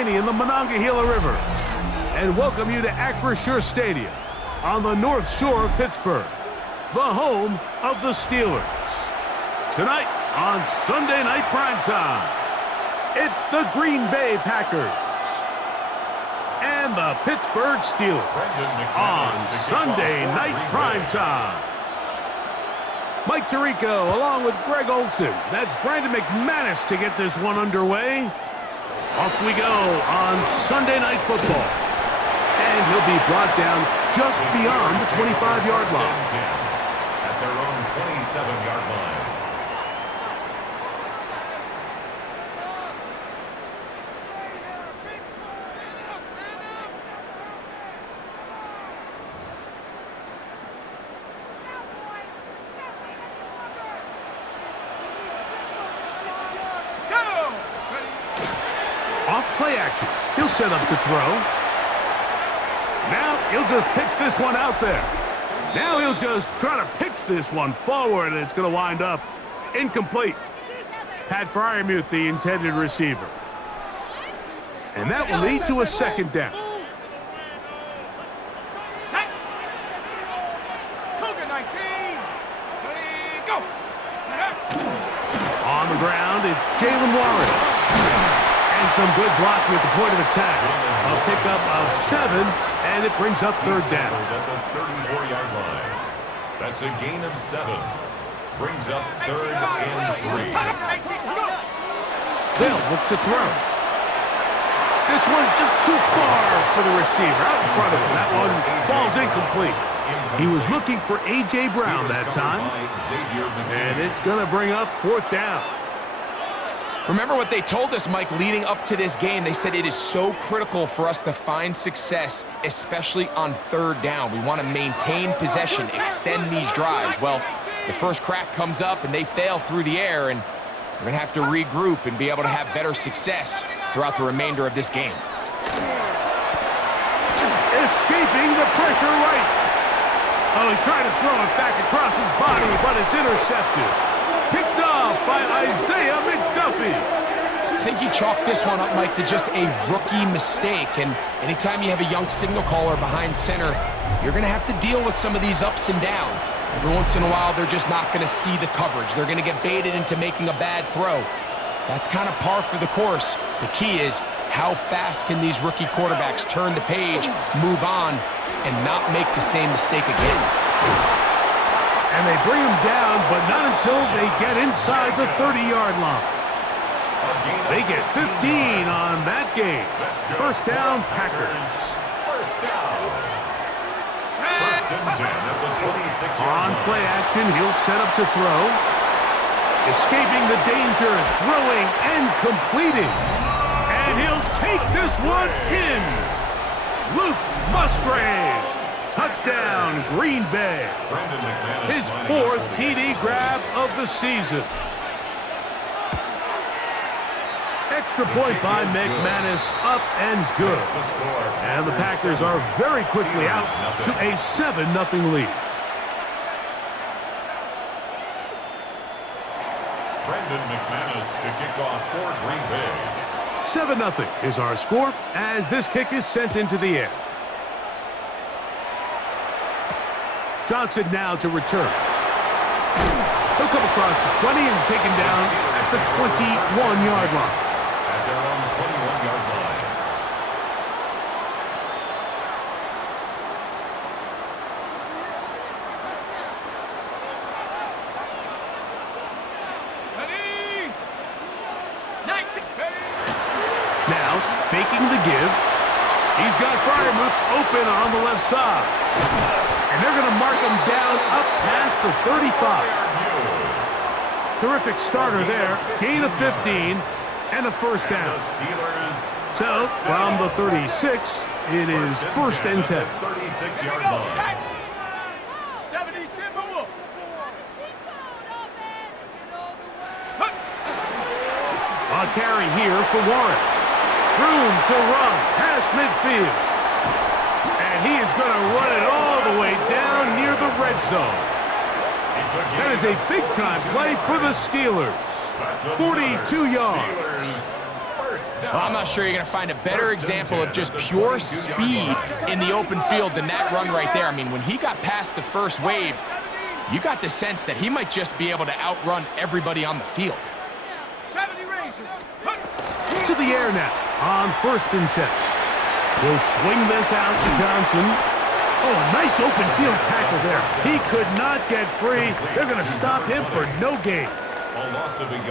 Laney in the Monongahela River and welcome you to Acrisure Stadium on the North Shore of Pittsburgh, the home of the Steelers. Tonight on Sunday Night Primetime, it's the Green Bay Packers and the Pittsburgh Steelers on Sunday Night Primetime. Mike Tirico along with Greg Olson. That's Brandon McManus to get this one underway. Off we go on Sunday Night Football. And he'll be brought down just beyond the 25-yard line. At their own 27-yard line. Off play action. He'll set up to throw. Now he'll just pitch this one out there. Now he'll just try to pitch this one forward, and it's going to wind up incomplete. Pat Freiermuth, the intended receiver. And that will lead to a second down. On the ground, it's Jalen Warren. And some good blocking at the point of attack. A pickup of 7, and it brings up third down. At the 34-yard line. That's a gain of 7. Brings up third and 3. They'll look to throw. This one just too far for the receiver. Out in front of him. That one falls incomplete. He was looking for A.J. Brown that time. And it's going to bring up fourth down. Remember what they told us, Mike, leading up to this game. They said it is so critical for us to find success, especially on third down. We want to maintain possession, extend these drives. Well, the first crack comes up and they fail through the air, and we're going to have to regroup and be able to have better success throughout the remainder of this game. Escaping the pressure right. Oh, he tried to throw it back across his body, but it's intercepted. Picked off by Isaiah McDuffie. I think you chalk this one up, Mike, to just a rookie mistake. And anytime you have a young signal caller behind center, you're going to have to deal with some of these ups and downs. Every once in a while, they're just not going to see the coverage. They're going to get baited into making a bad throw. That's kind of par for the course. The key is how fast can these rookie quarterbacks turn the page, move on, and not make the same mistake again. And they bring him down, but not until they get inside the 30-yard line. They get 15 on that game. First down, Packers. First down. First and 10 at the 26-yard line. On play action, he'll set up to throw. Escaping the danger, throwing and completing. And he'll take this one in. Luke Musgrave. Touchdown, Green Bay. His 4th TD grab of the season. Extra point by McManus, up and good. And the Packers are very quickly out to a 7-0 lead. Brandon McManus to kick off for Green Bay. 7-0 is our score as this kick is sent into the air. Johnson now to return. He'll come across the 20 and taken down at the 21-yard line. At their own 21-yard line. Now, faking the give. He's got Freiermuth open on the left side. And they're going to mark him down up past the 35. Terrific starter there. Gain of 15 and a first down. So, from the 36, it is first and 10. 36-yard line. A carry here for Warren. Room to run past midfield. And he is going to run it all the way down near the red zone. That is a big-time play for the Steelers. 42 yards. Well, I'm not sure you're going to find a better example of just pure speed in the open field than that run right there. I mean, when he got past the first wave, you got the sense that he might just be able to outrun everybody on the field. To the air now on 1st and 10. He'll swing this out to Johnson. Oh, a nice open field tackle there. He could not get free. They're going to stop him for no gain.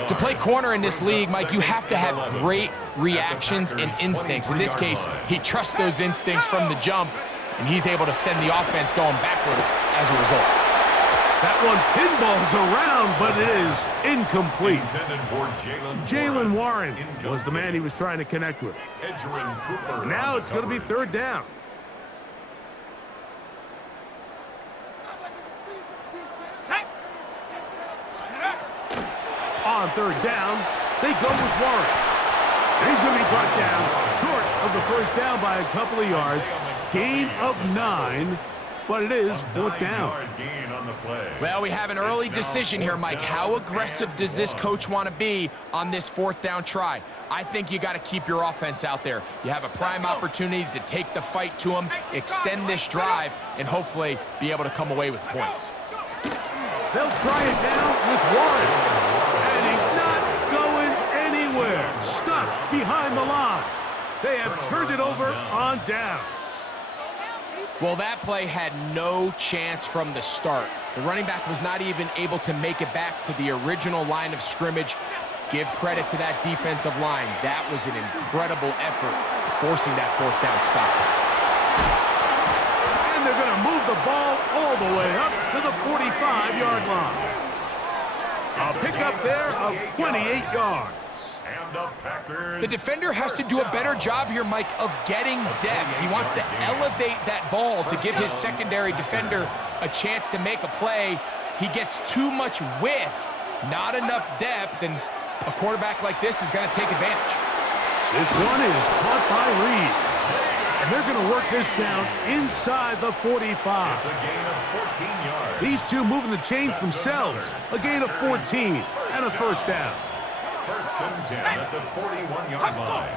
To play corner in this league, Mike, you have to have great reactions and instincts. In this case, he trusts those instincts from the jump, and he's able to send the offense going backwards as a result. That one pinballs around, but it is incomplete. Jalen Warren was the man he was trying to connect with. Now it's going to be 3rd down. On 3rd down, they go with Warren. And he's going to be brought down short of the 1st down by a couple of yards. Gain of 9, but it is 4th down. Well, we have an early decision here, Mike. How aggressive does this coach want to be on this 4th down try? I think you got to keep your offense out there. You have a prime opportunity to take the fight to him, extend this drive, and hopefully be able to come away with points. They'll try it now with Warren. And he's not going anywhere. Stuffed behind the line. They have turned it over on downs. Well, that play had no chance from the start. The running back was not even able to make it back to the original line of scrimmage. Give credit to that defensive line. That was an incredible effort, forcing that 4th down stop. And they're going to move the ball all the way up to the 45-yard line. A pickup there of 28 yards. The defender has to do a better job here, Mike, of getting depth. He wants to elevate that ball to give his secondary defender a chance to make a play. He gets too much width, not enough depth, and a quarterback like this is going to take advantage. This one is caught by Reed. And they're going to work this down inside the 45. It's a gain of 14 yards. These two moving the chains themselves. A gain of 14 and a 1st down. 1st and 10 at the 41-yard line.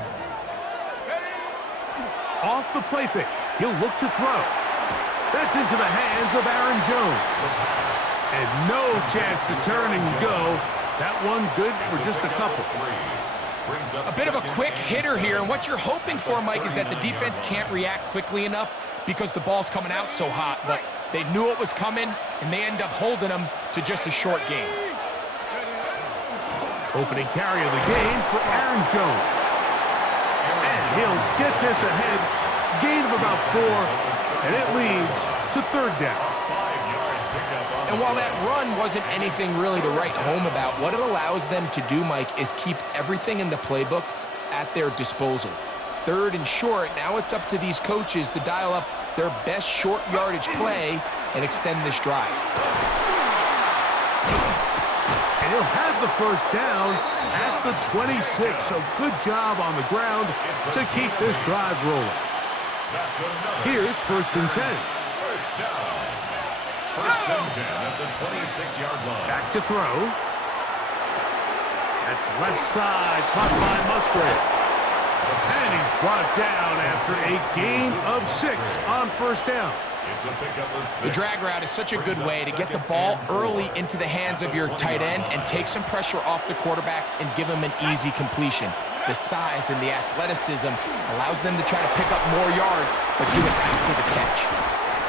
Off the play fake. He'll look to throw. That's into the hands of Aaron Jones. And no chance to turn and go. That one good for just a couple. A bit of a quick hitter here, and what you're hoping for, Mike, is that the defense can't react quickly enough because the ball's coming out so hot, but they knew it was coming, and they end up holding them to just a short gain. Opening carry of the game for Aaron Jones. And he'll get this ahead. Gain of about 4, and it leads to 3rd down. And while that run wasn't anything really to write home about, what it allows them to do, Mike, is keep everything in the playbook at their disposal. 3rd and short, now it's up to these coaches to dial up their best short yardage play and extend this drive. And he'll have the 1st down at the 26. So good job on the ground to keep this drive rolling. Here's 1st and 10. 1st down. 1st and 10 at the 26-yard line. Back to throw. That's left side, caught by Musgrave. And he's brought down after a gain of 6 on 1st down. It's a pickup of 6. The drag route is such a good way to get the ball early into the hands of your tight end and take some pressure off the quarterback and give him an easy completion. The size and the athleticism allows them to try to pick up more yards, but do it after the catch.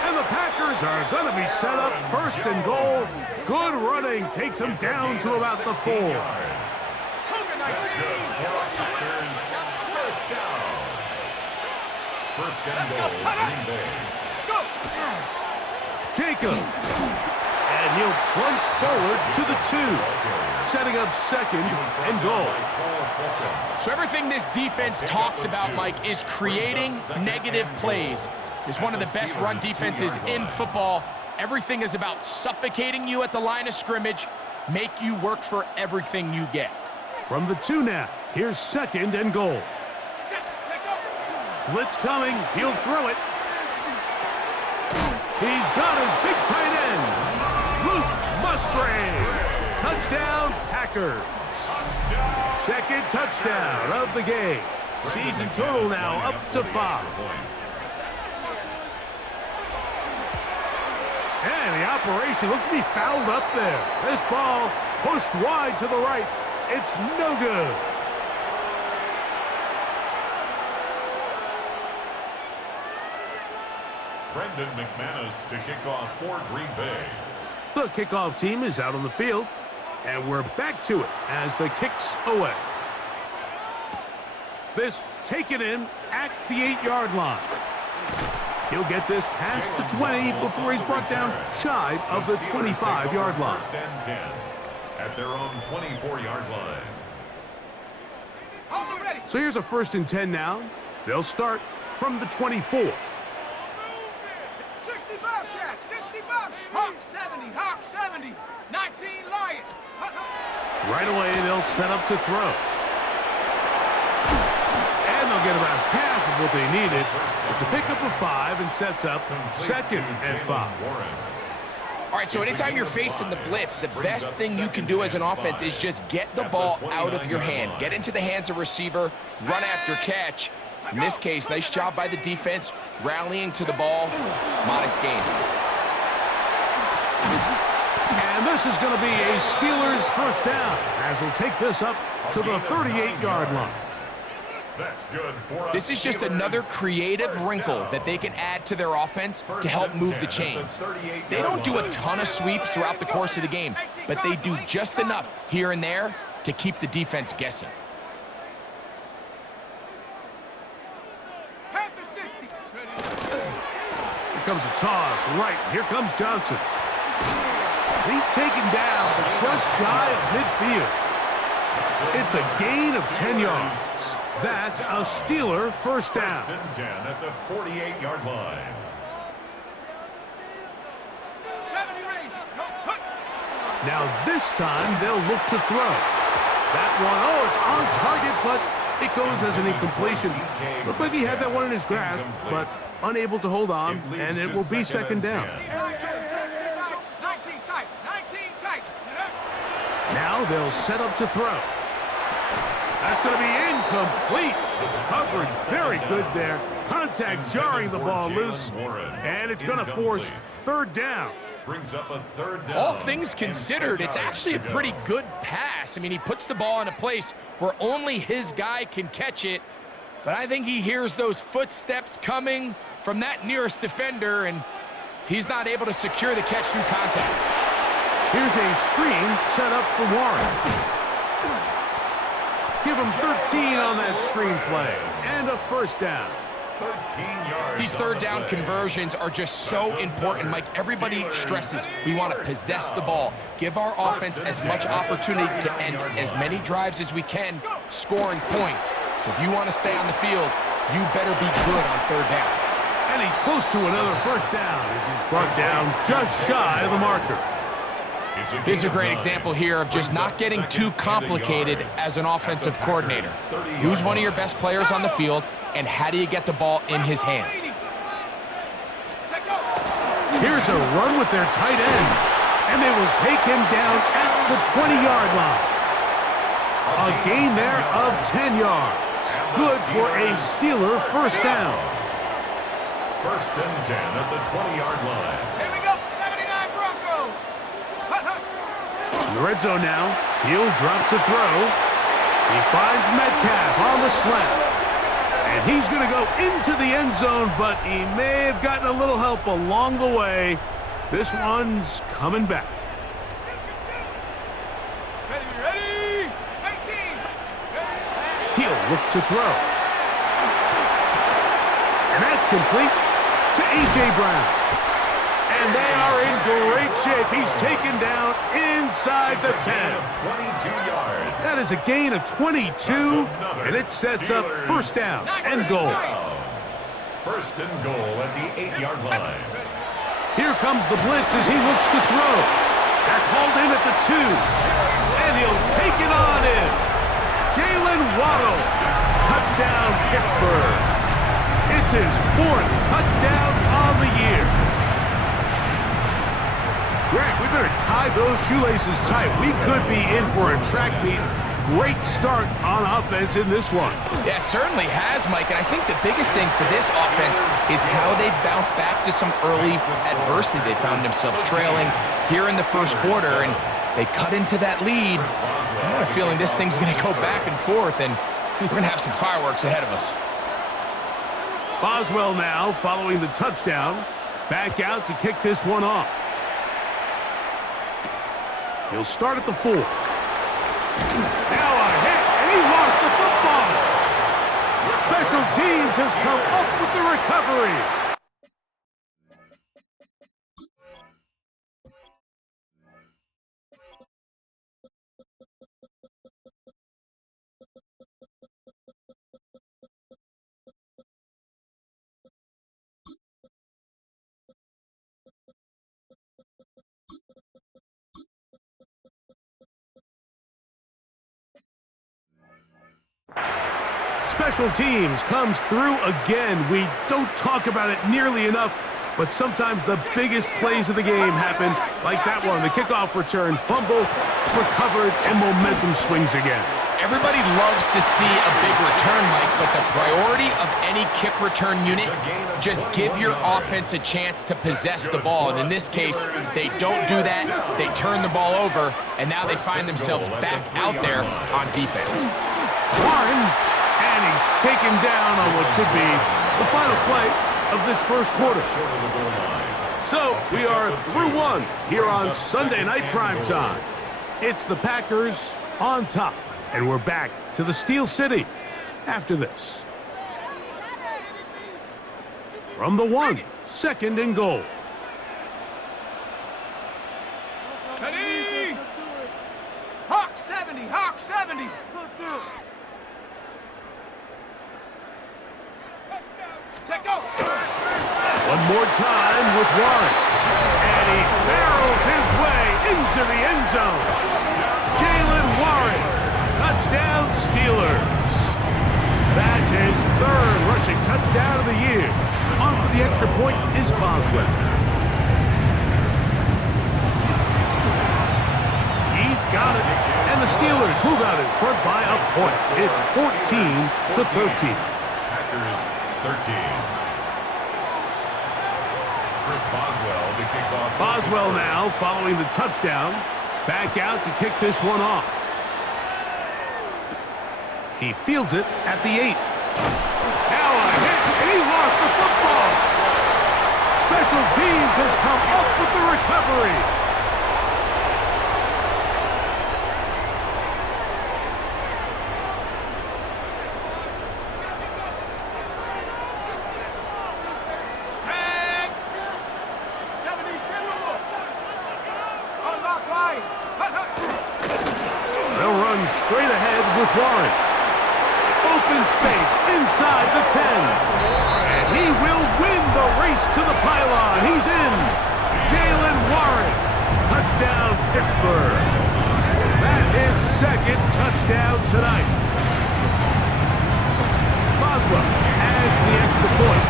And the Packers are going to be set up 1st and goal. Good running takes them down to about the 4. That's good for our Packers. 1st down. 1st and goal, Green Bay. Jacobs. And he'll plunge forward to the 2. Setting up 2nd and goal. So everything this defense talks about, Mike, is creating negative plays. It's one of the best run defenses in football. Everything is about suffocating you at the line of scrimmage, make you work for everything you get. From the 2 now, here's 2nd and goal. Blitz coming, he'll throw it. He's got his big tight end, Luke Musgrave. Touchdown, Packers. Second touchdown of the game. Season total now up to 5. And the operation looked to be fouled up there. This ball pushed wide to the right. It's no good. Brendan McManus to kick off for Green Bay. The kickoff team is out on the field, and we're back to it as the kick's away. This taken in at the 8-yard line. He'll get this past the 20 before he's brought down shy of the 25-yard line. First and 10 at their own 24-yard line. So here's a 1st and 10 now. They'll start from the 24. 60 Bobcats, 60 Bobcats, Hawk 70, Hawk 70, 19 Lions. Right away, they'll set up to throw. And they'll get about half of what they needed. It's a pickup of 5 and sets up 2nd and 5. All right, so anytime you're facing the blitz, the best thing you can do as an offense is just get the ball out of your hand. Get into the hands of receiver, run after catch. In this case, nice job by the defense, rallying to the ball. Modest gain. And this is going to be a Steelers first down as they'll take this up to the 38-yard line. That's good for This is just another creative wrinkle that they can add to their offense to help move the chains. They don't do a ton of sweeps throughout the course of the game, but they do just enough here and there to keep the defense guessing. Here comes a toss, right. Here comes Johnson. He's taken down, but just shy of midfield. It's a gain of 10 yards. That's a Steeler first down. First and 10 at the 48-yard line. Now this time they'll look to throw. That one, oh, it's on target, but it goes as an incompletion. Looked like he had that one in his grasp, but unable to hold on, and it will be 2nd down. Now they'll set up to throw. That's going to be incomplete. Coverage very good there. Contact jarring the ball loose, and it's going to force 3rd down. Brings up a 3rd down. All things considered, it's actually a pretty good pass. I mean, he puts the ball in a place where only his guy can catch it, but I think he hears those footsteps coming from that nearest defender, and he's not able to secure the catch through contact. Here's a screen set up for Warren. Give him 13 on that screen play, and a first down. 13 yards. These 3rd down conversions are just so important, Mike. Everybody stresses we want to possess the ball, give our offense as much opportunity to end as many drives as we can, scoring points. So if you want to stay on the field, you better be good on 3rd down. And he's close to another first down as he's brought down just shy of the marker. Here's a great example here of just not getting too complicated as an offensive coordinator. Who's one of your best players on the field, and how do you get the ball in his hands? Here's a run with their tight end, and they will take him down at the 20-yard line. A gain there of 10 yards. Good for a Steeler first down. First and 10 at the 20-yard line. Here we go, 79 Broncos. In the red zone now, he'll drop to throw. He finds Metcalf on the slant. And he's going to go into the end zone, but he may have gotten a little help along the way. This one's coming back. Ready, 18. He'll look to throw. And that's complete to A.J. Brown. And they are in great shape. He's taken down inside the 10. 22 yards. That is a gain of 22, and it sets up first down and goal. First and goal at the 8-yard line. Here comes the blitz as he looks to throw. That's hauled in at the 2, and he'll take it on in. Jalen Waddle, touchdown Pittsburgh. It's his 4th touchdown on the year. Greg, we better tie those shoelaces tight. We could be in for a track meet great start on offense in this one. Yeah, certainly has, Mike, and I think the biggest thing for this offense is how they've bounced back to some early adversity. They found themselves trailing here in the first quarter, and they cut into that lead. I have a feeling this thing's going to go back and forth, and we're going to have some fireworks ahead of us. Boswell now following the touchdown. Back out to kick this one off. He'll start at the 4. Now a hit, and he lost the football. Special teams has come up with the recovery. Special teams comes through again. We don't talk about it nearly enough, but sometimes the biggest plays of the game happen like that one. The kickoff return, fumble, recovered, and momentum swings again. Everybody loves to see a big return, Mike, but the priority of any kick return unit, just give your offense a chance to possess the ball. And in this case, they don't do that. They turn the ball over, and now they find themselves back out there on defense. Warren, and he's taken down on what should be the final play of this first quarter. So we are through one here on Sunday Night Primetime. It's the Packers on top, and we're back to the Steel City after this. From the 1, 2nd and goal. Ready? Hawk 70, Hawk 70. Take go. One more time with Warren. And he barrels his way into the end zone. Jalen Warren, touchdown Steelers. That's his 3rd rushing touchdown of the year. On for the extra point is Boswell. He's got it. And the Steelers move out in front by a point. It's 14-13. Packers 13. Chris Boswell to kick off. Boswell now following the touchdown. Back out to kick this one off. He fields it at the 8. Now a hit, and he lost the football. Special teams has come up with the recovery. They'll run straight ahead with Warren. Open space inside the 10. And he will win the race to the pylon. He's in. Jalen Warren. Touchdown, Pittsburgh. That is 2nd touchdown tonight. Boswell adds the extra point.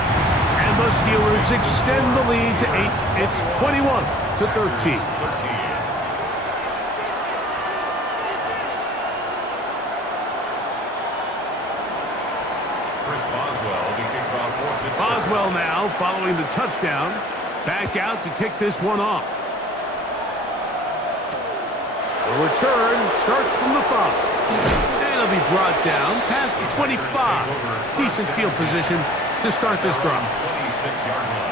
And the Steelers extend the lead to 8. It's 21-13. Boswell now following the touchdown. Back out to kick this one off. The return starts from the 5. And it'll be brought down past the 25. Decent field position to start this drive. 26-yard line.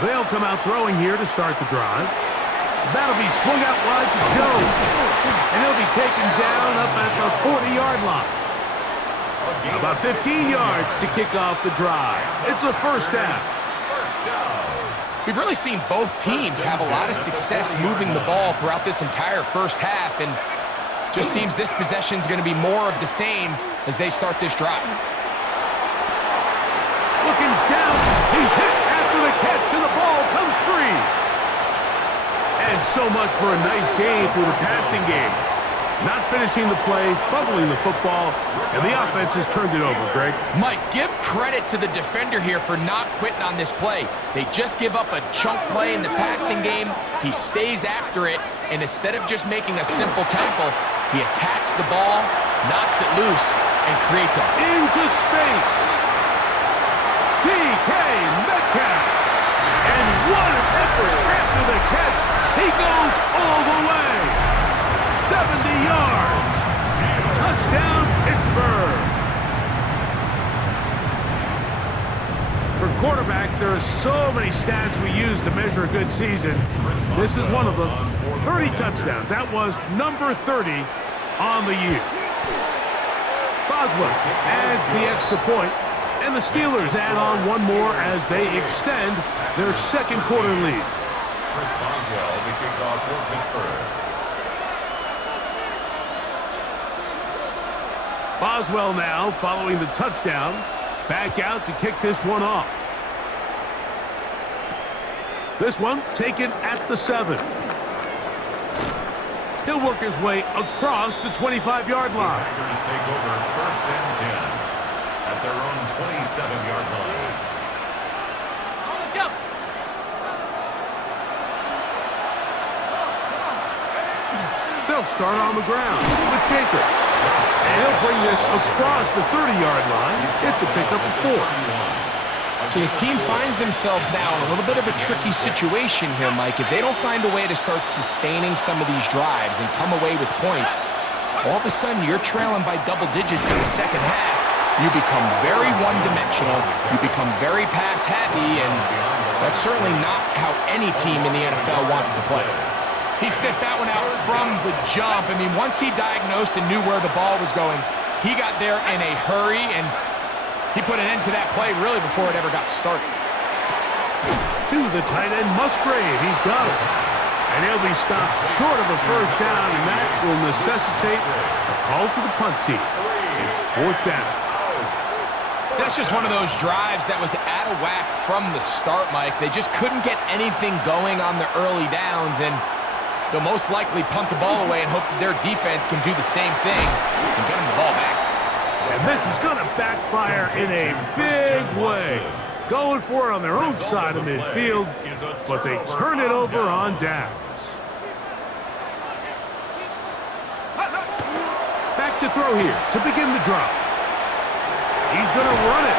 They'll come out throwing here to start the drive. That'll be swung out wide to Jones. And he'll be taken down up at the 40-yard line. About 15 yards to kick off the drive. It's a first down. We've really seen both teams have a lot of success moving the ball throughout this entire first half, and just seems this possession is going to be more of the same as they start this drive. Looking down, he's hit after the catch, and the ball comes free. And so much for a nice gain through the passing game. Not finishing the play, fumbling the football, and the offense has turned it over, Greg. Mike, give credit to the defender here for not quitting on this play. They just give up a chunk play in the passing game. He stays after it, and instead of just making a simple tackle, he attacks the ball, knocks it loose, and creates a... Into space. DK Metcalf. And what an effort after the catch. He goes all the way. 70 yards. Touchdown, Pittsburgh. For quarterbacks, there are so many stats we use to measure a good season. This is one of them. 30 touchdowns. That was number 30 on the year. Boswell adds the extra point, and the Steelers add on one more as they extend their second quarter lead. Chris Boswell, the kickoff for Pittsburgh. Boswell now, following the touchdown, back out to kick this one off. This one taken at the 7. He'll work his way across the 25-yard line. The Packers take over 1st and 10 at their own 27-yard line. On the jump. They'll start on the ground with Akers. And he'll bring this across the 30-yard line. It's a pickup of 4. So his team finds themselves now in a little bit of a tricky situation here, Mike. If they don't find a way to start sustaining some of these drives and come away with points, all of a sudden you're trailing by double digits in the second half. You become very one-dimensional. You become very pass-happy, and that's certainly not how any team in the NFL wants to play. He sniffed that one out from the jump. I mean, once he diagnosed and knew where the ball was going, he got there in a hurry, and he put an end to that play really before it ever got started. To the tight end, Musgrave. He's got it. And he'll be stopped short of a first down, and that will necessitate a call to the punt team. It's 4th down. That's just one of those drives that was out of whack from the start, Mike. They just couldn't get anything going on the early downs, and they'll most likely punt the ball away and hope that their defense can do the same thing and get them the ball back. And this is going to backfire in a big way. Going for it on their own side of midfield, but they turn it over on downs. Back to throw here to begin the drive. He's going to run it.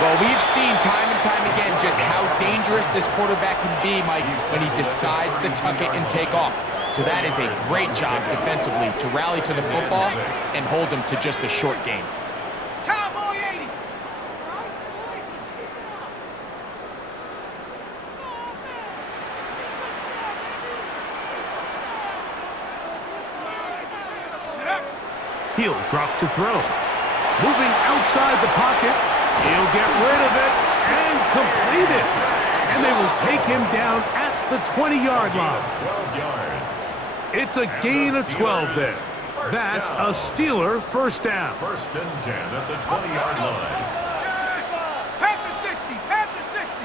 Well, we've seen time and time again just how dangerous this quarterback can be, Mike, when he decides to tuck it and take off. So that is a great job defensively to rally to the football and hold him to just a short game. Cowboy 80. He'll drop to throw. Moving outside the pocket. He'll get rid of it and complete it. And they will take him down at the 20-yard line. 12 yards. It's a gain of 12 there. That's a Steeler first down. 1st and 10 at the 20-yard line. Panther 60. Panther 60.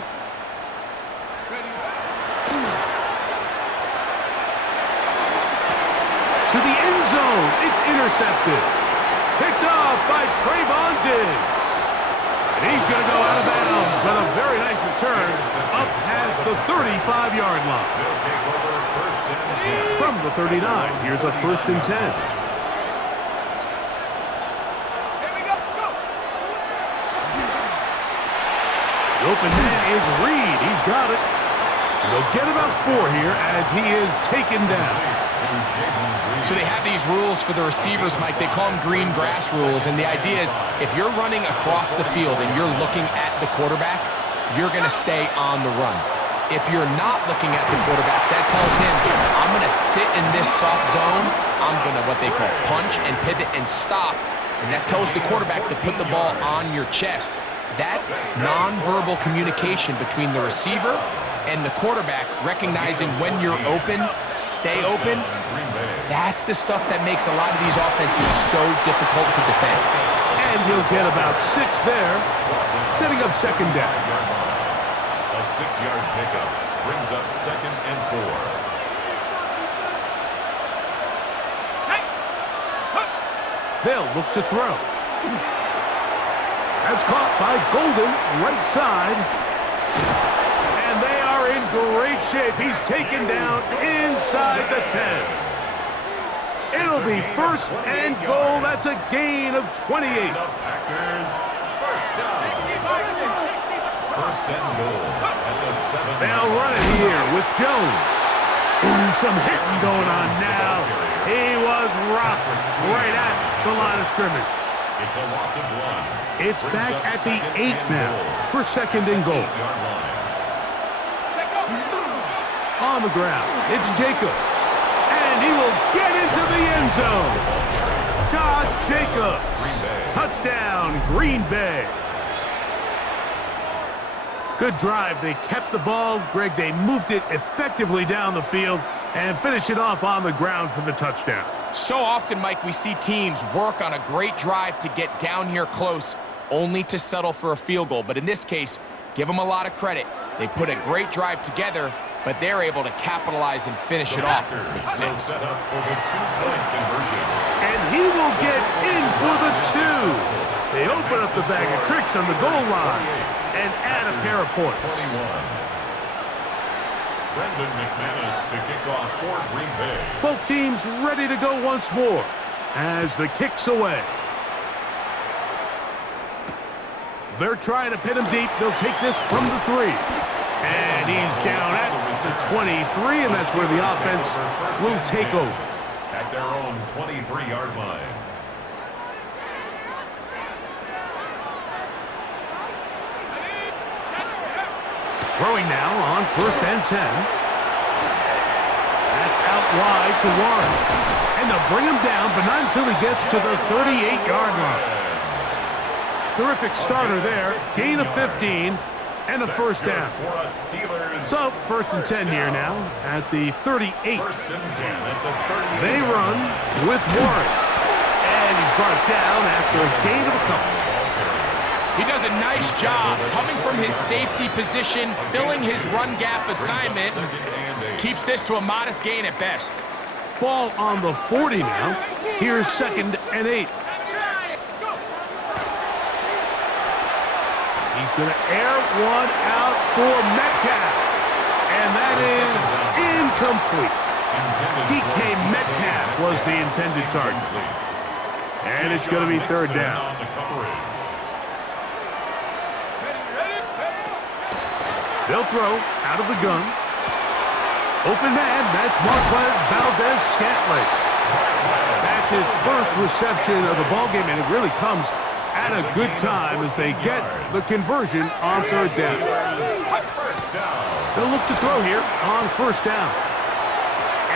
To the end zone. It's intercepted. Picked off by Trayvon Diggs. And he's going to go out of bounds, but a very nice return up past the 35-yard line. They'll take over 1st and 10. From the 39, here's a 1st and 10. Here we go. Go. The open man is Reed. He's got it. And they'll get about 4 here as he is taken down. So they have these rules for the receivers, Mike. They call them green grass rules, and the idea is if you're running across the field and you're looking at the quarterback, you're going to stay on the run. If you're not looking at the quarterback, that tells him, I'm going to sit in this soft zone. I'm going to, what they call, punch and pivot and stop. And that tells the quarterback to put the ball on your chest. That nonverbal communication between the receiver and the quarterback, recognizing when you're open, stay open, that's the stuff that makes a lot of these offenses so difficult to defend. And he'll get about 6 there, setting up 2nd down. A 6-yard pickup brings up 2nd and 4. They'll look to throw. That's caught by Golden, right side. And they are in great shape. He's taken down inside the 10. It'll be first and goal. That's a gain of 28. The Packers first down. 1st and goal at the 7. They'll run it here with Jones. Ooh, some hitting going on now. He was rocked right at the line of scrimmage. It's a loss of 1. It's back at the 8 now for 2nd and goal. On the ground, it's Jacobs. And he will get into the end zone. Josh Jacobs. Touchdown, Green Bay. Good drive. They kept the ball. Greg, they moved it effectively down the field and finished it off on the ground for the touchdown. So often, Mike, we see teams work on a great drive to get down here close, only to settle for a field goal. But in this case, give them a lot of credit. They put a great drive together, but they're able to capitalize and finish it off with 6. Set up for the 2-point conversion. And he will get in for the 2. They open up the bag of tricks on the goal line and add a pair of points. 21. Brendan McManus to kick off for Green Bay. Both teams ready to go once more as the kick's away. They're trying to pin him deep. They'll take this from the 3. And he's down at the 23, and that's where the offense will take over. At their own 23-yard line. Throwing now on 1st and 10. That's out wide to Warren. And they'll bring him down, but not until he gets to the 38-yard line. Terrific starter there. Gain of 15 and a 1st down. So 1st and 10 here now at the 38. They run with Warren. And he's brought down after a gain of a couple. He does a nice job coming from his safety position, filling his run gap assignment. Keeps this to a modest gain at best. Ball on the 40 now. Here's 2nd and 8. He's going to air one out for Metcalf. And that is incomplete. DK Metcalf was the intended target. And it's going to be 3rd down. They'll throw out of the gun. Open man, that's Marquez Valdez-Scantling. That's his first reception of the ballgame, and it really comes at a good time as they get the conversion on 3rd down. They'll look to throw here on 1st down.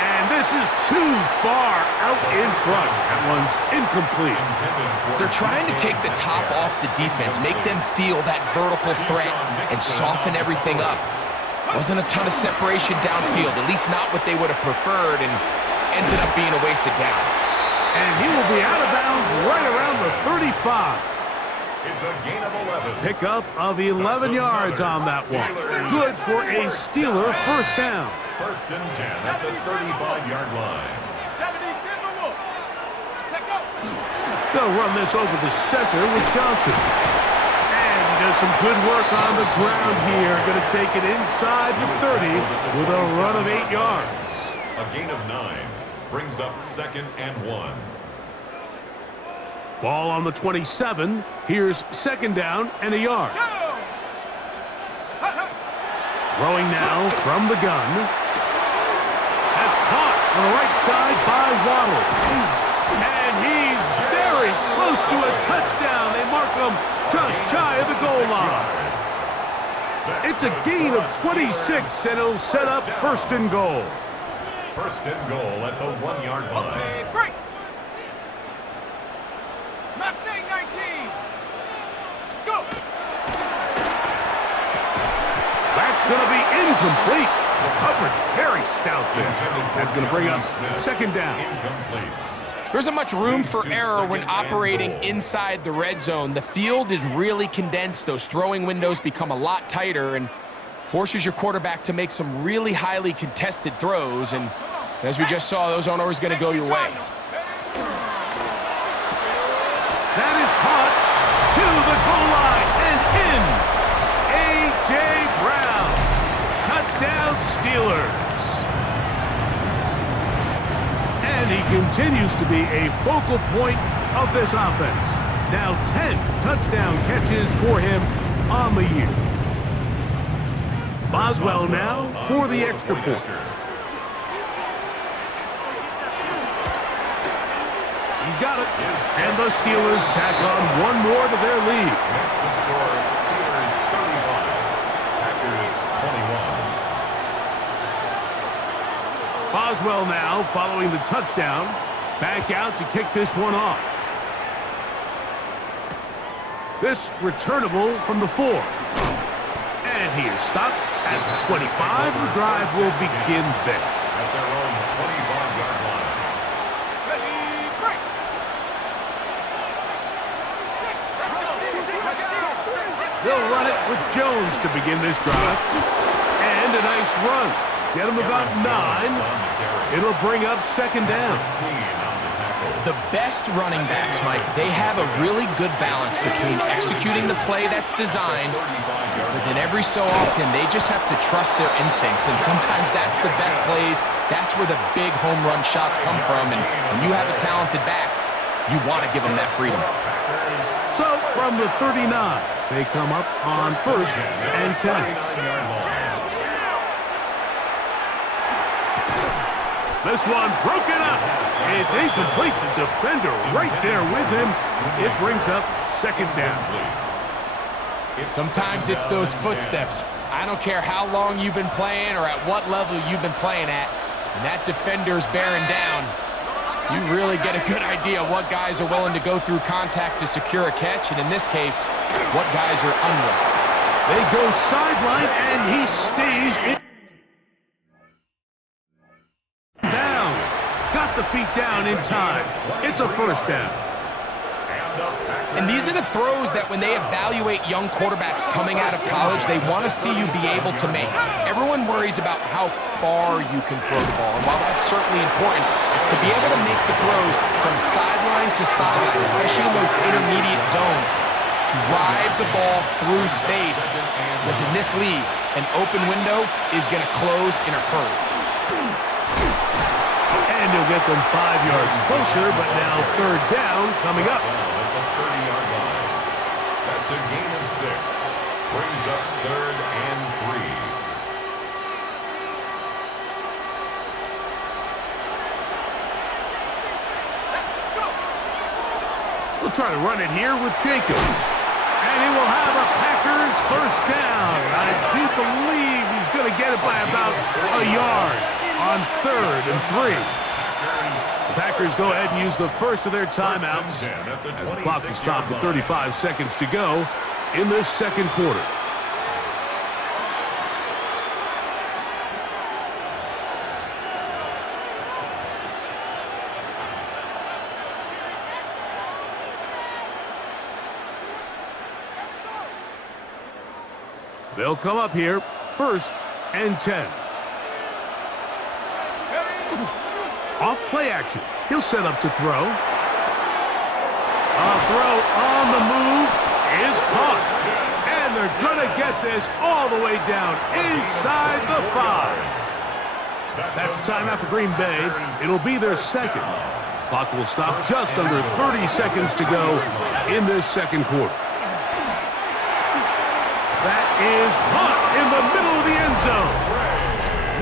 And this is too far out in front. That one's incomplete. They're trying to take the top off the defense, make them feel that vertical threat, and soften everything up. Wasn't a ton of separation downfield, at least not what they would have preferred, and ends up being a wasted down. And he will be out of bounds right around the 35. It's a gain of 11. Pickup of 11 yards on that one. Good for a Steeler 1st down. 1st and 10 at the 35-yard line. 70 Timberwolves. Check out. They'll run this over the center with Johnson. And he does some good work on the ground here. Going to take it inside the 30 with a run of 8 yards. A gain of 9 brings up 2nd and 1. Ball on the 27. Here's 2nd down and a yard. Throwing now from the gun. That's caught on the right side by Waddle. And he's very close to a touchdown. They mark him just shy of the goal line. It's a gain of 26, and it'll set up 1st and goal. 1st and goal at the 1-yard line. Okay, break. Mustang 19. Go. That's going to be incomplete. Coverage very stout there. That's going to bring up 2nd down. Incomplete. There isn't much room for error when operating inside the red zone. The field is really condensed. Those throwing windows become a lot tighter and forces your quarterback to make some really highly contested throws. And as we just saw, those aren't always going to go your way. Steelers. And he continues to be a focal point of this offense. Now 10 touchdown catches for him on the year. Boswell now for the extra point. He's got it. And the Steelers tack on one more to their lead. Makes the score Steelers 35, Packers 21. Boswell now following the touchdown. Back out to kick this one off. This returnable from the 4. And he is stopped at the 25. The drive will begin there. At their own 25-yard line. Ready, break. They'll run it with Jones to begin this drive. And a nice run. Get him about 9. It'll bring up second down. The best running backs, Mike, they have a really good balance between executing the play that's designed, but then every so often they just have to trust their instincts, and sometimes that's the best plays. That's where the big home run shots come from, and when you have a talented back, you want to give them that freedom. So from the 39, they come up on 1st and 10. This one broken up. It's incomplete. The defender right there with him. It brings up second down. Sometimes it's those footsteps. I don't care how long you've been playing or at what level you've been playing at. When that defender's bearing down, you really get a good idea what guys are willing to go through contact to secure a catch, and in this case, what guys are unwilling. They go sideline, and he stays in. Got the feet down in time. It's a first down. And these are the throws that when they evaluate young quarterbacks coming out of college, they want to see you be able to make. Everyone worries about how far you can throw the ball. And while that's certainly important, to be able to make the throws from sideline to sideline, especially in those intermediate zones, drive the ball through space. Because in this league, an open window is going to close in a hurry. And he'll get them 5 yards closer, but now third down coming up. At the 30-yard line. That's a gain of 6. Brings up 3rd and 3. We'll try to run it here with Jacobs. And he will have a Packers first down. I do believe he's going to get it by about a yard on 3rd and 3. The Packers go ahead and use the first of their timeouts as the clock is stopped with 35 seconds to go in this second quarter. They'll come up here, 1st and 10. Off play action. He'll set up to throw. A throw on the move is caught. And they're going to get this all the way down inside the 5. That's timeout for Green Bay. It'll be their second. Clock will stop just under 30 seconds to go in this second quarter. That is caught in the middle of the end zone.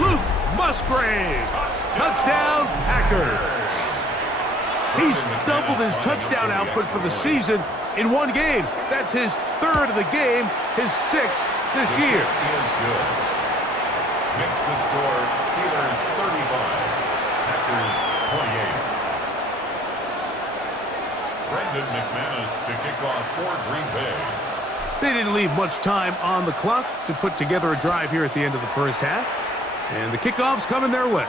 Luke Musgrave. Touchdown, Packers. He's doubled his touchdown output for the season in one game. That's his 3rd of the game, his 6th this year. He is good. Makes the score Steelers 35, Packers 28. Brendan McManus to kick off for Green Bay. They didn't leave much time on the clock to put together a drive here at the end of the first half. And the kickoff's coming their way.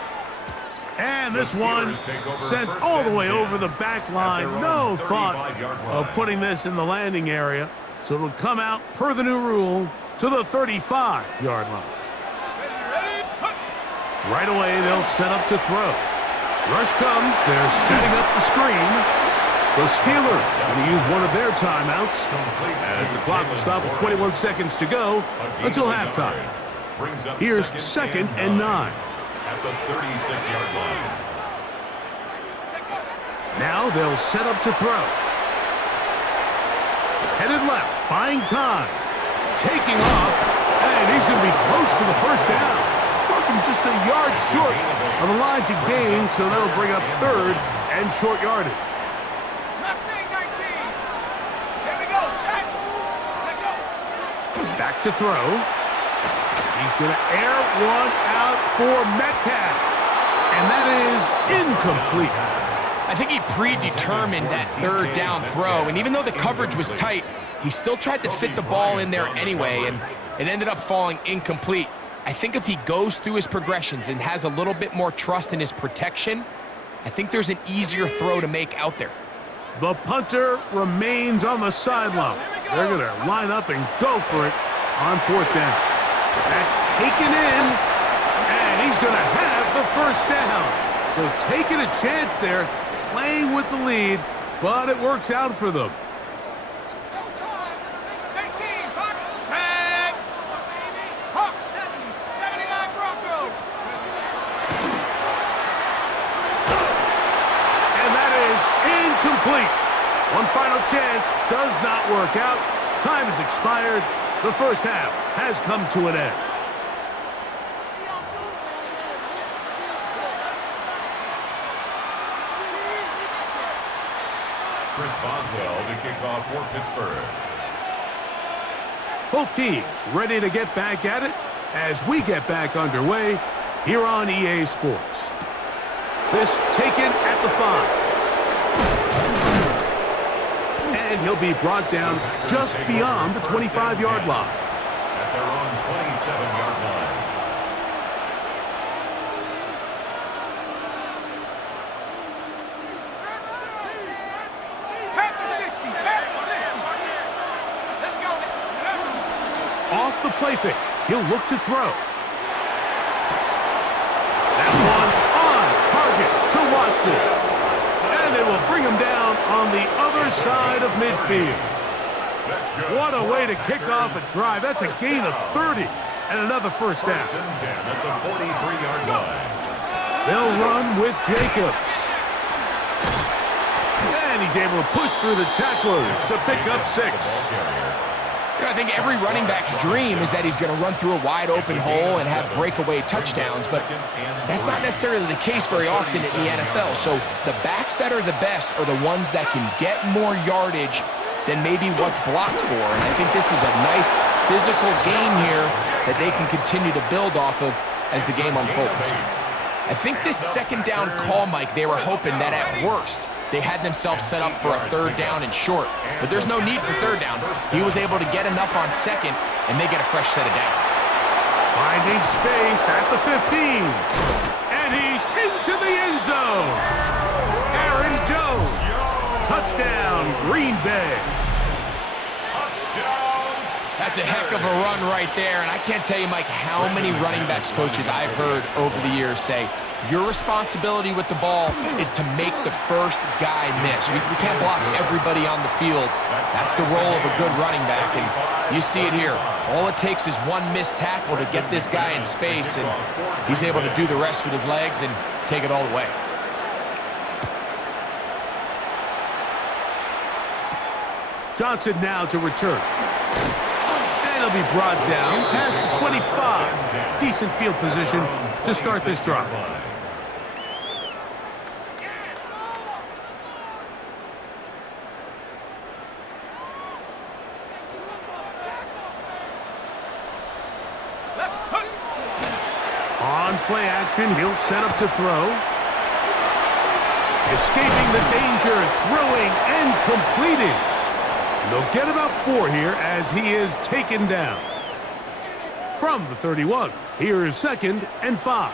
And this one sent all the way over the back line. No thought of putting this in the landing area. So it'll come out, per the new rule, to the 35-yard line. Right away, they'll set up to throw. Rush comes. They're setting up the screen. The Steelers going to use one of their timeouts as the clock will stop with 21 seconds to go until halftime. brings up Here's second and 9. At the 36-yard line. Now they'll set up to throw. Headed left, buying time. Taking off, and he's going to be close to the first down. Looking just a yard short of the line to gain, so that'll bring up third and short yardage. Mustang 19. Here we go, set. Take go. Back to throw. He's going to air one out for Metcalf, and that is incomplete. I think he predetermined that third down throw, and even though the coverage was tight, he still tried to fit the ball in there anyway, and it ended up falling incomplete. I think if he goes through his progressions and has a little bit more trust in his protection, I think there's an easier throw to make out there. The punter remains on the sideline. They're going to line up and go for it on fourth down. That's taken in, and he's going to have the first down. So taking a chance there, playing with the lead, but it works out for them. 18, Hawk, set. Hawk, 70, 79 Broncos. And that is incomplete. One final chance does not work out. Time has expired. The first half has come to an end. Chris Boswell to kick off for Pittsburgh. Both teams ready to get back at it as we get back underway here on EA Sports. This taken at the 5. And he'll be brought down just beyond the 25-yard line. At their own 27-yard line. Back to 60, back to 60. Let's go. Off the play fake, he'll look to throw. That one on target to Watson. And they will bring him down on the other side of midfield. What a way to kick off a drive. That's a gain of 30 and another first down. First and 10 at the 43-yard line. They'll run with Jacobs. And he's able to push through the tacklers to pick up 6. I think every running back's dream is that he's going to run through a wide open hole and have breakaway touchdowns, but that's not necessarily the case very often in the NFL. So the backs that are the best are the ones that can get more yardage than maybe what's blocked for. And I think this is a nice physical game here that they can continue to build off of as the game unfolds. I think this second down call, Mike, they were hoping that at worst they had themselves set up for a third down and short, but there's no need for third down. He was able to get enough on second, and they get a fresh set of downs. Finding space at the 15. And he's into the end zone. Aaron Jones. Touchdown, Green Bay. That's a heck of a run right there, and I can't tell you, Mike, how many running backs coaches I've heard over the years say, your responsibility with the ball is to make the first guy miss. We can't block everybody on the field. That's the role of a good running back, and you see it here. All it takes is one missed tackle to get this guy in space, and he's able to do the rest with his legs and take it all the way. Johnson now to return. And he'll be brought down past the 25. Decent field position to start this drive. On play action, he'll set up to throw. Escaping the danger, throwing and completing. And they'll get about 4 here as he is taken down. From the 31, here is second and 5.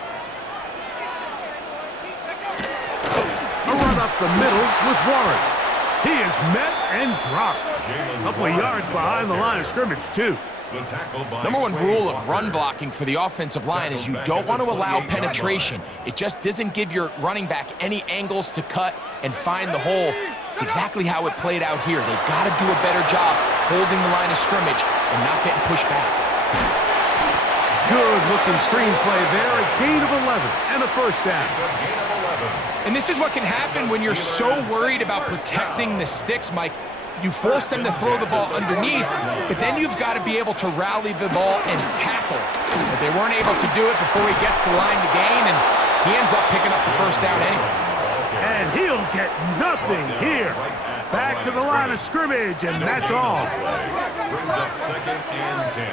A run up the middle with Warren. He is met and dropped. A couple of yards behind the line of scrimmage, too. Number one rule of run blocking for the offensive line is you don't want to allow penetration. It just doesn't give your running back any angles to cut and find the hole. It's exactly how it played out here. They've got to do a better job holding the line of scrimmage and not getting pushed back. Good-looking screenplay there. A gain of 11 and a first down. It's a gain of 11. And this is what can happen when you're so worried about protecting the sticks, Mike. You force them to throw the ball underneath, but then you've got to be able to rally the ball and tackle. But they weren't able to do it before he gets the line to gain, and he ends up picking up the first down anyway. And he'll get nothing here. Back to the line of scrimmage, and that's all. Brings up 2nd and 10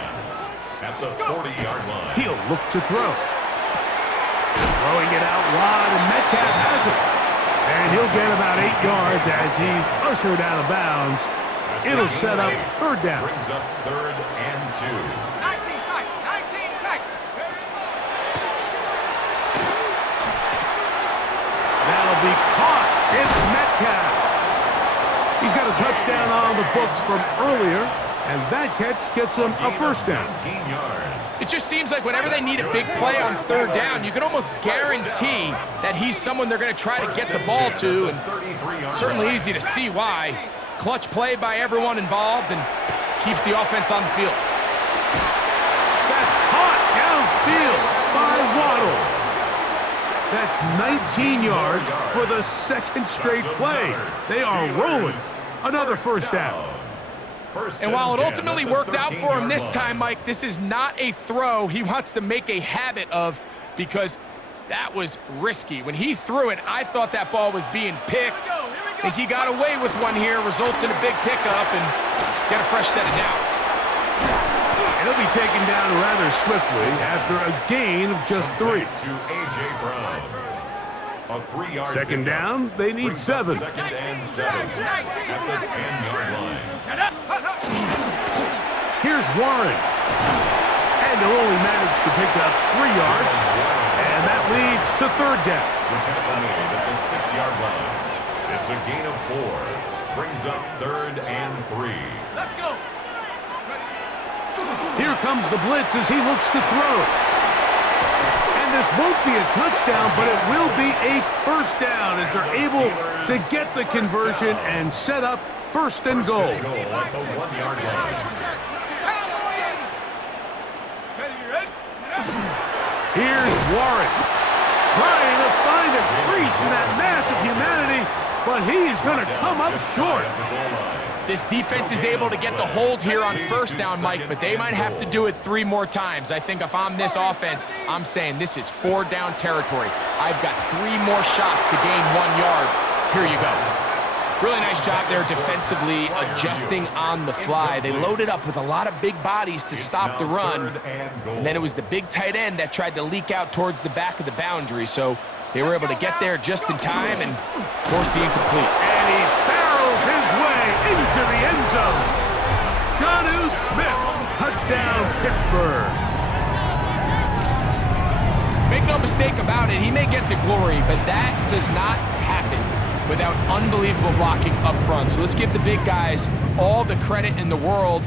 at the 40-yard line. He'll look to throw. Throwing it out wide, and Metcalf has it. And he'll get about 8 yards as he's ushered out of bounds. It'll set up 3rd down. Brings up 3rd and 2. 19 tight, 19 tight. That'll be caught. It's Metcalf. He's got a touchdown on the books from earlier, and that catch gets him a first down. 19 yards. It just seems like whenever they need a big play on 3rd down, you can almost guarantee that he's someone they're going to try to get the ball to, and certainly easy to see why. Clutch play by everyone involved and keeps the offense on the field. That's caught downfield by Waddle. That's 19 yards for the 2nd straight play. They are rolling. Another first down. And while it ultimately worked out for him this time, Mike, this is not a throw he wants to make a habit of, because that was risky. When he threw it, I thought that ball was being picked. I think he got away with one here, results in a big pickup, and get a fresh set of downs. He'll be taken down rather swiftly after a gain of just 3. To A.J. Brown. A 3-yard 2nd down, they need 7. 2nd and 7 at the 10-yard line. Here's Warren. And he'll only manage to pick up 3 yards. And that leads to 3rd down. The tackle made at the 6-yard line. It's a gain of 4. Brings up 3rd and 3. Let's go. Here comes the blitz as he looks to throw. And this won't be a touchdown, but it will be a first down as they're able to get the conversion and set up 1st and goal. At the 1-yard line. Here's Warren trying to find a crease in that mass of humanity, but he is going to come up short. This defense is able to get the hold here on 1st down, Mike, but they might have to do it 3 more times. I think if I'm this offense, I'm saying this is 4 down territory. I've got 3 more shots to gain 1 yard. Here you go. Really nice job there defensively, adjusting on the fly. They loaded up with a lot of big bodies to stop the run, and then it was the big tight end that tried to leak out towards the back of the boundary, so they were able to get there just in time and force the incomplete. And he barrels his way into the end zone. Jonnu Smith, touchdown Pittsburgh. Make no mistake about it, he may get the glory, but that does not happen without unbelievable blocking up front. So let's give the big guys all the credit in the world.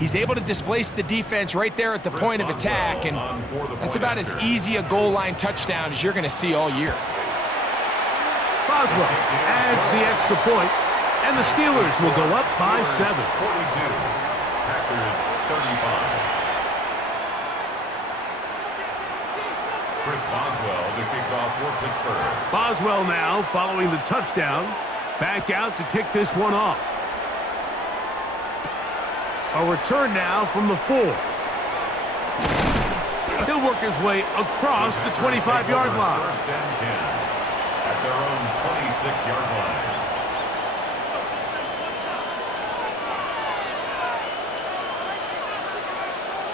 He's able to displace the defense right there at the point of attack, and that's about as easy a goal line touchdown as you're going to see all year. Boswell adds the extra point, and the Steelers will go up by 7. 42. Packers 35. Chris Boswell to kick off for Pittsburgh. Boswell now following the touchdown. Back out to kick this one off. A return now from the 4. He'll work his way across the 25-yard line. 1st and 10 at their own 26-yard line.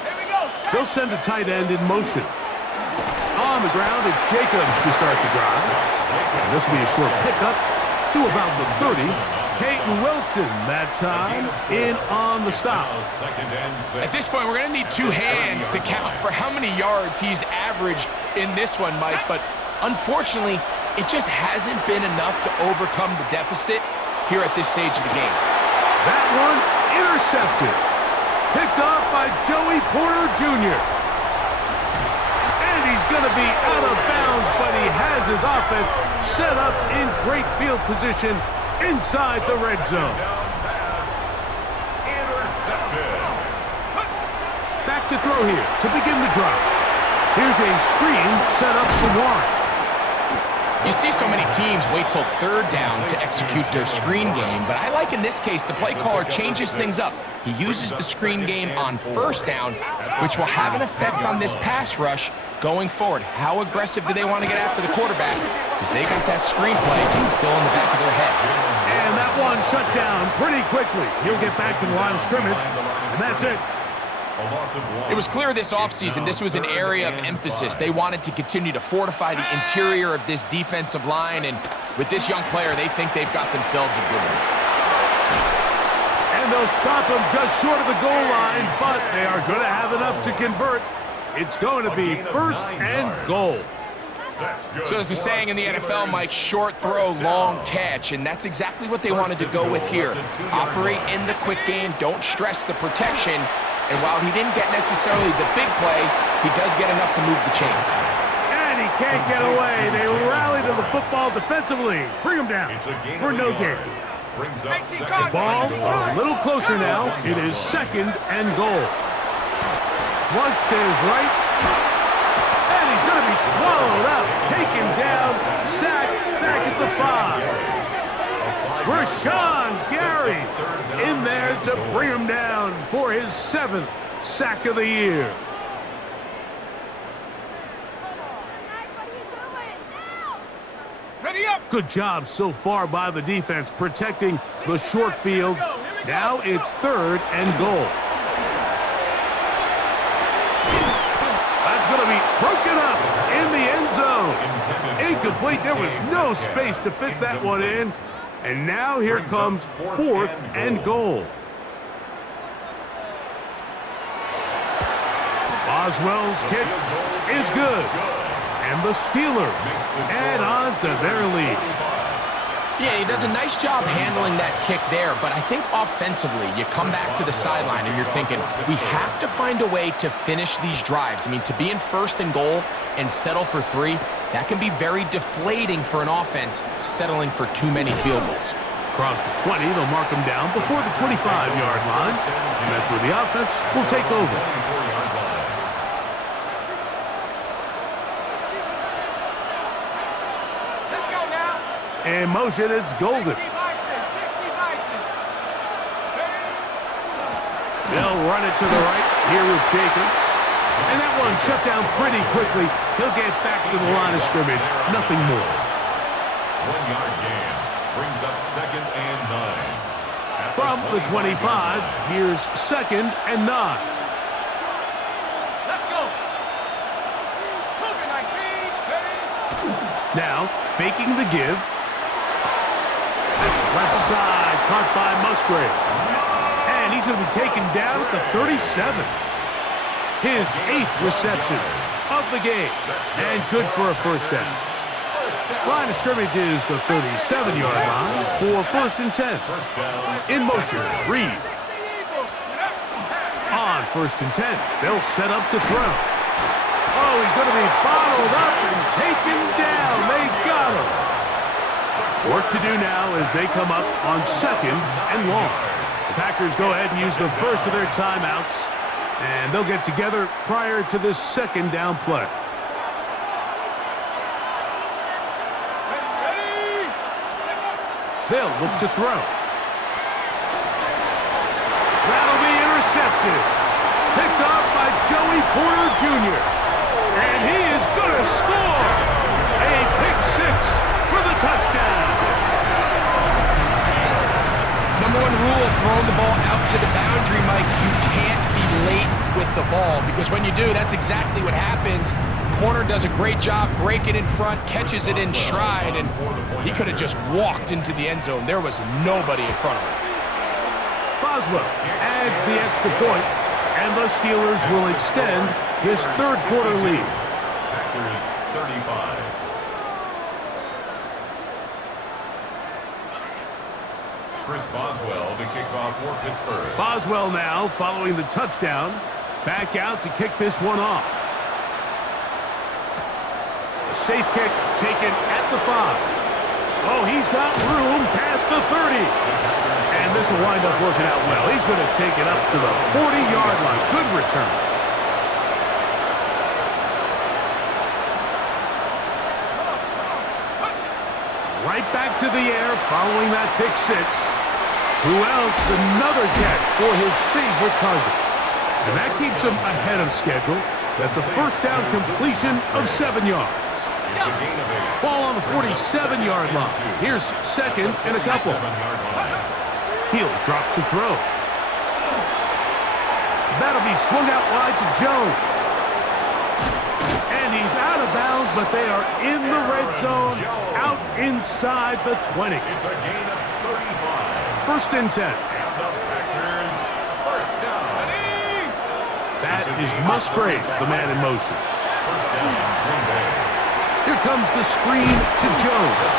Here we go. They'll send a tight end in motion. On the ground, it's Jacobs to start the drive. And this will be a short pickup to about the 30. Peyton Wilson that time in on the stop. 2nd and 6. At this point, we're going to need 2 hands to count for how many yards he's averaged in this one, Mike. But unfortunately, it just hasn't been enough to overcome the deficit here at this stage of the game. That one intercepted. Picked off by Joey Porter Jr. And he's going to be out of bounds, but he has his offense set up in great field position inside the red zone. Intercepted. Back to throw here to begin the drive. Here's a screen set up for Warren. You see so many teams wait till third down to execute their screen game, but I like in this case the play caller changes things up. He uses the screen game on first down, which will have an effect on this pass rush going forward. How aggressive do they want to get after the quarterback? Because they got that screen play still in the back of their head. And that one shut down pretty quickly. He'll get back to the line of scrimmage, and that's it. It was clear this offseason this was an area of emphasis. They wanted to continue to fortify the interior of this defensive line, and with this young player, they think they've got themselves a good one. And they'll stop him just short of the goal line, but they are going to have enough to convert. It's going to be first and goal. So there's a saying in the NFL, Mike, short throw, long catch, and that's exactly what they wanted to go with here. Operate in the quick game, don't stress the protection. And while he didn't get necessarily the big play, he does get enough to move the chains. And he can't get away. They rally to the football defensively. Bring him down for no gain. The ball a little closer now. It is second and goal. Flush to his right. And he's going to be swallowed up. Taken down. Sacked back at the 5. Rashawn Gary in there to bring him down for his 7th sack of the year. Ready up. Good job so far by the defense protecting the short field. Now it's third and goal. That's going to be broken up in the end zone. Incomplete. There was no space to fit that one in. And now here comes fourth and goal. Boswell's kick is good. And the Steelers add on to their lead. Yeah, he does a nice job handling that kick there, but I think offensively, you come back to the sideline and you're thinking, we have to find a way to finish these drives. I mean, to be in first and goal and settle for 3, that can be very deflating for an offense settling for too many field goals. Across the 20, they'll mark him down before the 25-yard line. And that's where the offense will take over. Let's go now. In motion, it's Golden. 60 Bison. They'll run it to the right here with Jacobs. And that one shut down pretty quickly. He'll get back to the line of scrimmage. Nothing more. 1-yard gain brings up second and 9. From the 25, here's second and 9. Let's go. Cougar 19. Ready. Now, faking the give. That's left side, caught by Musgrave. And he's going to be taken down at the 37. His 8th reception of the game. And good for a first down. Line of scrimmage is the 37-yard line for first and 10. In motion, Reed. On first and 10, they'll set up to throw. Oh, he's going to be followed up and taken down. They got him. Work to do now as they come up on second and long. The Packers go ahead and use the first of their timeouts. And they'll get together prior to this second down play. They'll look to throw. That'll be intercepted. Picked off by Joey Porter Jr. And he is going to score. A pick 6 for the touchdown. Number 1 rule of throwing the ball out to the boundary, Mike, you can't be late with the ball, because when you do, that's exactly what happens. Corner does a great job breaking in front, catches it in stride, and he could have just walked into the end zone. There was nobody in front of him. Boswell adds the extra point, and the Steelers will extend this third quarter lead. Packers 35. Chris Boswell to kick off for Pittsburgh. Boswell now following the touchdown. Back out to kick this one off. A safe kick taken at the 5. Oh, he's got room past the 30. And this will wind up working out well. He's going to take it up to the 40-yard line. Good return. back to the air following that pick six. Who else? Another catch for his favorite target. And that keeps him ahead of schedule. That's a first down completion of 7 yards. Ball on the 47-yard line. Here's second and a couple. He'll drop to throw. That'll be swung out wide to Jones. And he's out of bounds, but they are in the red zone, out inside the 20. It's a gain of 35. First and 10. And the Packers first down. That is Musgrave, the man in motion. First down, Green Bay. Here comes the screen to Jones.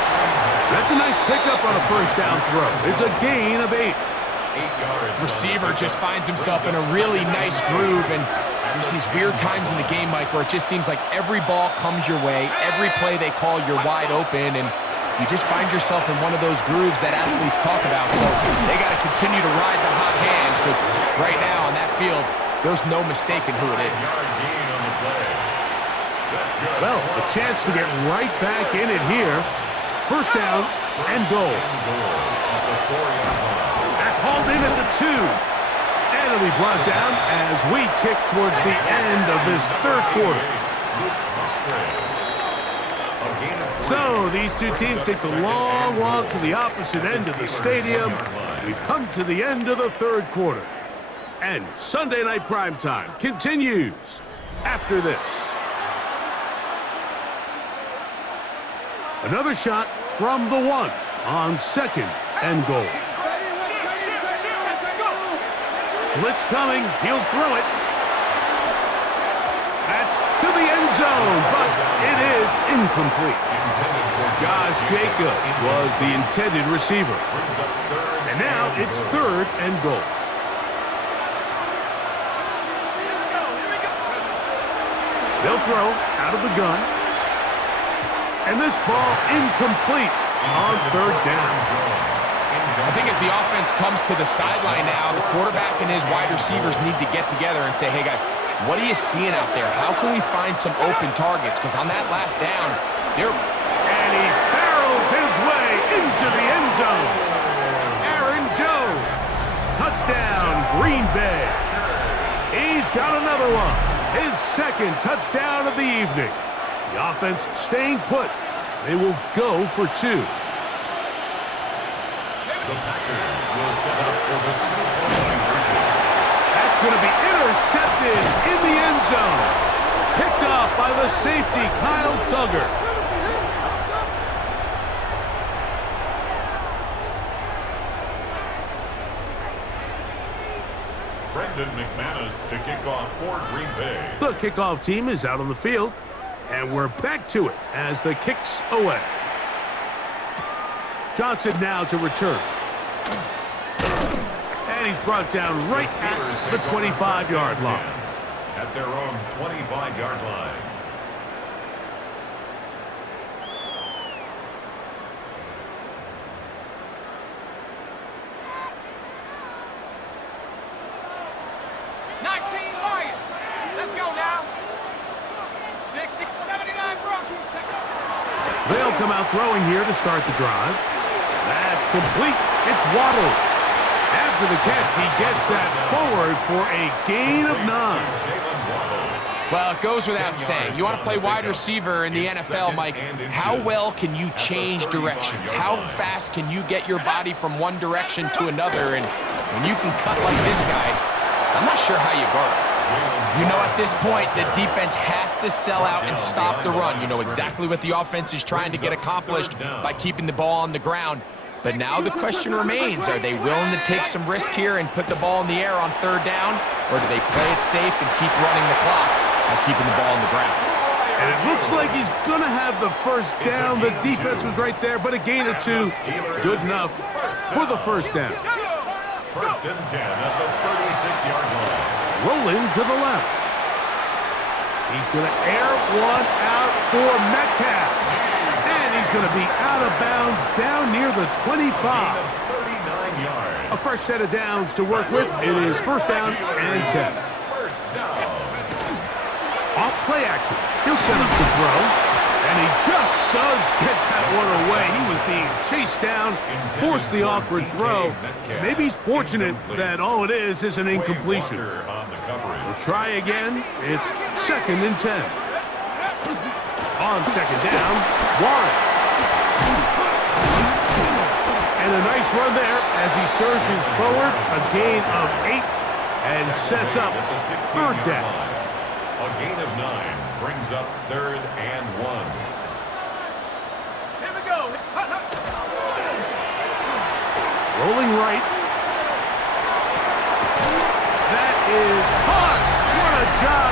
That's a nice pickup on a first down throw. It's a gain of 8. 8 yards. Receiver just finds himself in a really nice groove, and there's these weird times in the game, Mike, where it just seems like every ball comes your way, every play they call, you're wide open, and you just find yourself in one of those grooves that athletes talk about. So they got to continue to ride the hot hand, because right now on that field, there's no mistaking who it is. Yard gain on the play. That's good. Well, a chance to get right back in it here. First down and goal. At the 4-yard line. That's hauled in at the 2. And it'll be brought down as we tick towards the end of this third quarter. So these two teams take the long walk to the opposite end of the stadium. We've come to the end of the third quarter. And Sunday Night Primetime continues after this. Another shot from the 1 on second and goal. Blitz coming. He'll throw it. That's to the end zone, but it is incomplete. Josh Jacobs was the intended receiver. And now it's third and goal. They'll throw out of the gun. And this ball incomplete on third down. I think as the offense comes to the sideline now, the quarterback and his wide receivers need to get together and say, hey, guys, what are you seeing out there? How can we find some open targets? Because on that last down, they're... And he barrels his way into the end zone. Aaron Jones. Touchdown, Green Bay. He's got another one. His second touchdown of the evening. The offense staying put. They will go for 2. The Packers will set up for the 2-point conversion. That's going to be intercepted in the end zone. Picked off by the safety, Kyle Duggar. Brendan McManus to kick off for Green Bay. The kickoff team is out on the field, and we're back to it as the kick's away. Johnson now to return. And he's brought down right at the 25-yard line. At their own 25-yard line. Let's go now. 60, 79, They'll come out throwing here to start the drive. That's complete. It's Waddle. After the catch, he gets that forward for a gain of 9. Well, it goes without saying. You want to play wide receiver in the NFL, Mike. How well can you change directions? How fast can you get your body from one direction to another? And when you can cut like this guy, I'm not sure how you guard him. You know, at this point, the defense has to sell out and stop the run. You know exactly what the offense is trying to get accomplished by keeping the ball on the ground. But now the question remains, are they willing to take some risk here and put the ball in the air on third down? Or do they play it safe and keep running the clock by keeping the ball on the ground? And it looks like he's going to have the first down. The defense was right there, but a gain of 2. Good enough for the first down. First and 10 at the 36-yard line. Rolling to the left. He's going to air one out for Metcalf. And he's going to be out of bounds down near the 25. 39 yards. A fresh set of downs to work with. It is first down and 10. First down. Off play action. He'll set up to throw. And he just does get that one away. He was being chased down, forced the awkward throw. Maybe he's fortunate that all it is an incompletion. We'll try again. It's 2nd and 10. On 2nd down, Warren. And a nice run there as he surges forward. A gain of 8 and sets up 3rd down. A gain of 9 brings up 3rd and 1. Here we go. Rolling right. That is hot. What a job